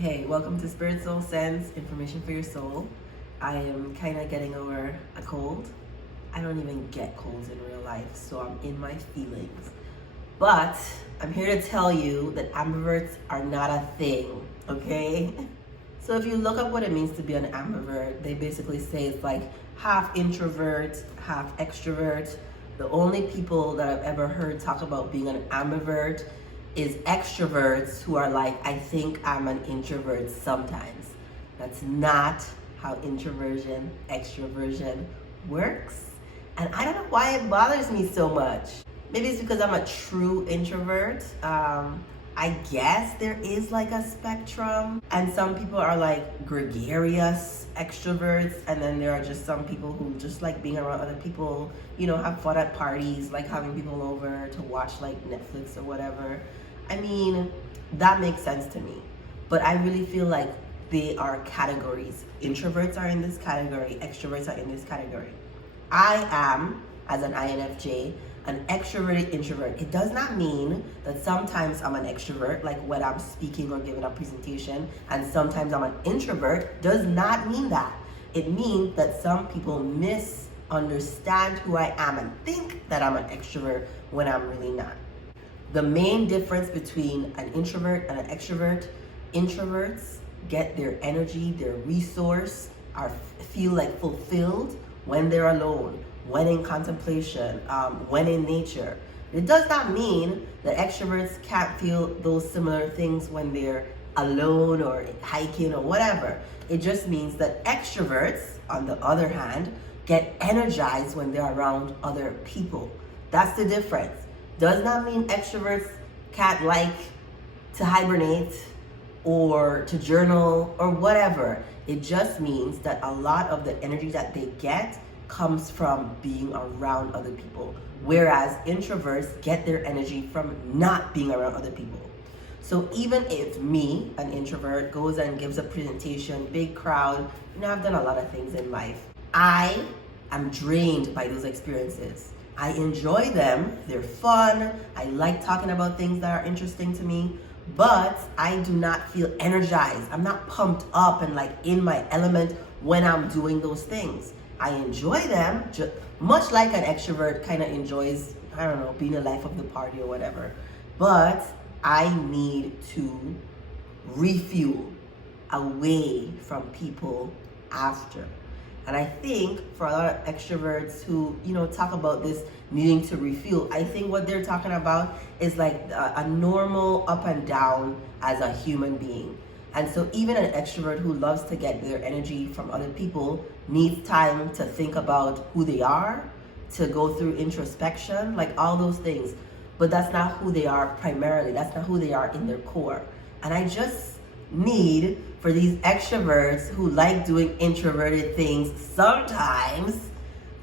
Hey, welcome to Spirit Soul Sense, information for your soul. I am kind of getting over a cold. I don't even get colds in real life, so I'm in my feelings. But I'm here to tell you that ambiverts are not a thing, okay? So if you look up what it means to be an ambivert, they basically say it's like half introvert, half extrovert. The only people that I've ever heard talk about being an ambivert is extroverts who are like, I think I'm an introvert sometimes. That's not how introversion, extroversion works. And I don't know why it bothers me so much. Maybe it's because I'm a true introvert. I guess there is like a spectrum, and some people are like gregarious extroverts, and then there are just some people who just like being around other people, have fun at parties, like having people over to watch like Netflix or whatever. I mean, that makes sense to me, but I really feel like they are categories. Introverts are in this category, extroverts are in this category. I am, as an INFJ, an extroverted introvert. It does not mean that sometimes I'm an extrovert, like when I'm speaking or giving a presentation, and sometimes I'm an introvert. Does not mean that. It means that some people misunderstand who I am and think that I'm an extrovert when I'm really not. The main difference between an introvert and an extrovert, introverts get their energy, their resource, feel like fulfilled when they're alone, when in contemplation, when in nature. It does not mean that extroverts can't feel those similar things when they're alone or hiking or whatever. It just means that extroverts, on the other hand, get energized when they're around other people. That's the difference. Does not mean extroverts can't like to hibernate or to journal or whatever. It just means that a lot of the energy that they get comes from being around other people, whereas introverts get their energy from not being around other people. So even if me, an introvert, goes and gives a presentation, big crowd, I've done a lot of things in life, I am drained by those experiences. I enjoy them, they're fun, I like talking about things that are interesting to me, but I do not feel energized. I'm not pumped up and like in my element when I'm doing those things. I enjoy them, much like an extrovert kind of enjoys, being the life of the party or whatever. But I need to refuel away from people after. And I think for a lot of extroverts who, talk about this needing to refuel, I think what they're talking about is like a normal up and down as a human being. And so even an extrovert who loves to get their energy from other people needs time to think about who they are, to go through introspection, like all those things. But that's not who they are primarily. That's not who they are in their core. And I just need for these extroverts who like doing introverted things sometimes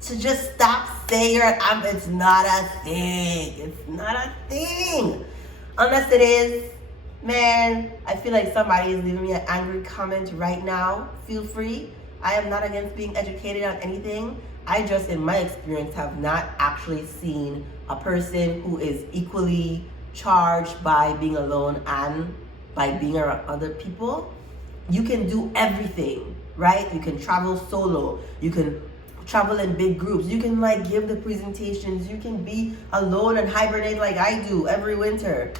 to just stop saying it's not a thing. It's not a thing. Unless it is. Man, I feel like somebody is leaving me an angry comment right now. Feel free. I am not against being educated on anything. I just, in my experience, have not actually seen a person who is equally charged by being alone and by being around other people. You can do everything, right? You can travel solo. You can travel in big groups. You can like give the presentations. You can be alone and hibernate like I do every winter.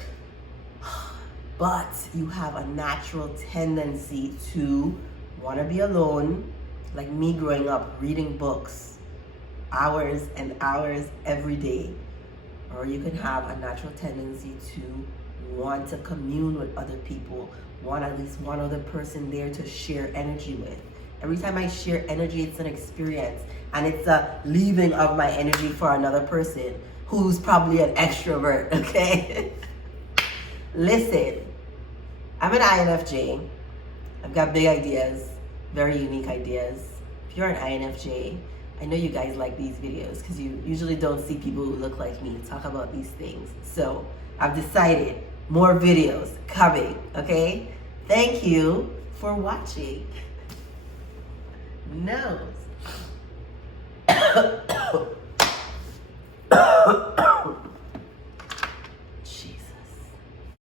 But you have a natural tendency to want to be alone, like me growing up reading books hours and hours every day. Or you can have a natural tendency to want to commune with other people, want at least one other person there to share energy with. Every time I share energy, it's an experience, and it's a leaving of my energy for another person who's probably an extrovert, okay? Listen, I'm an INFJ. I've got big ideas, very unique ideas. If you're an INFJ, I know you guys like these videos because you usually don't see people who look like me talk about these things. So I've decided more videos coming, okay? Thank you for watching. Nose.